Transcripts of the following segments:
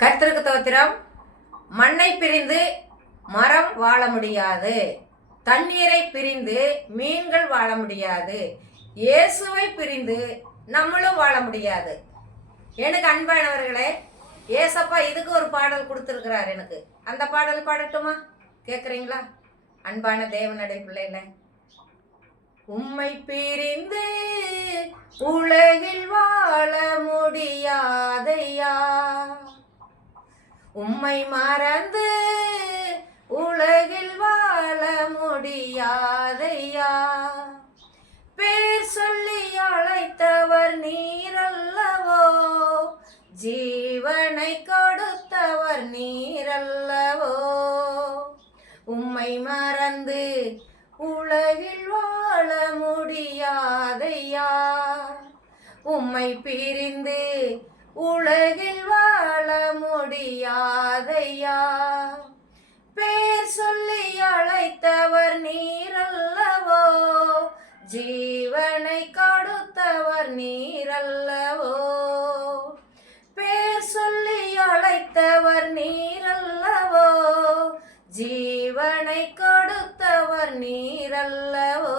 கர்த்தருக்கு தோத்திரம். மண்ணை பிரிந்து மரம் வாழ முடியாது, தண்ணீரை பிரிந்து மீன்கள் வாழ முடியாது, இயேசுவை பிரிந்து நம்மளும் வாழ முடியாது. எனக்கு அன்பானவர்களே, ஏசப்பா இதுக்கு ஒரு பாடல் கொடுத்துருக்கிறார். எனக்கு அந்த பாடல் பாடட்டுமா? கேட்குறீங்களா? அன்பான தேவனுடைய பிள்ளைல, உம்மை பிரிந்து உலகில் வாழ முடியாதையா, உம்மை மறந்து உலகில் வாழ முடியாதையா, பேர் சொல்லி அழைத்தவர் நீரல்லவோ, ஜீவனை கொடுத்தவர் நீரல்லவோ, உம்மை மறந்து உலகில் வாழ முடியாதையா, உம்மை பிரிந்து உலகில் வாழ முடியாதையா, பேர் சொல்லி அழைத்தவர் நீரல்லவோ, ஜீவனை கொடுத்தவர் நீரல்லவோ, பேர் சொல்லி அழைத்தவர் நீரல்லவோ, ஜீவனை கொடுத்தவர் நீரல்லவோ,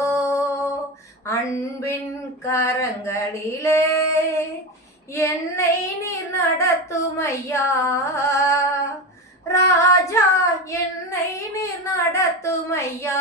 அன்பின் கரங்களிலே என்னை நீர் நடத்துமையா, ராஜா என்னை நீர் நடத்துமையா,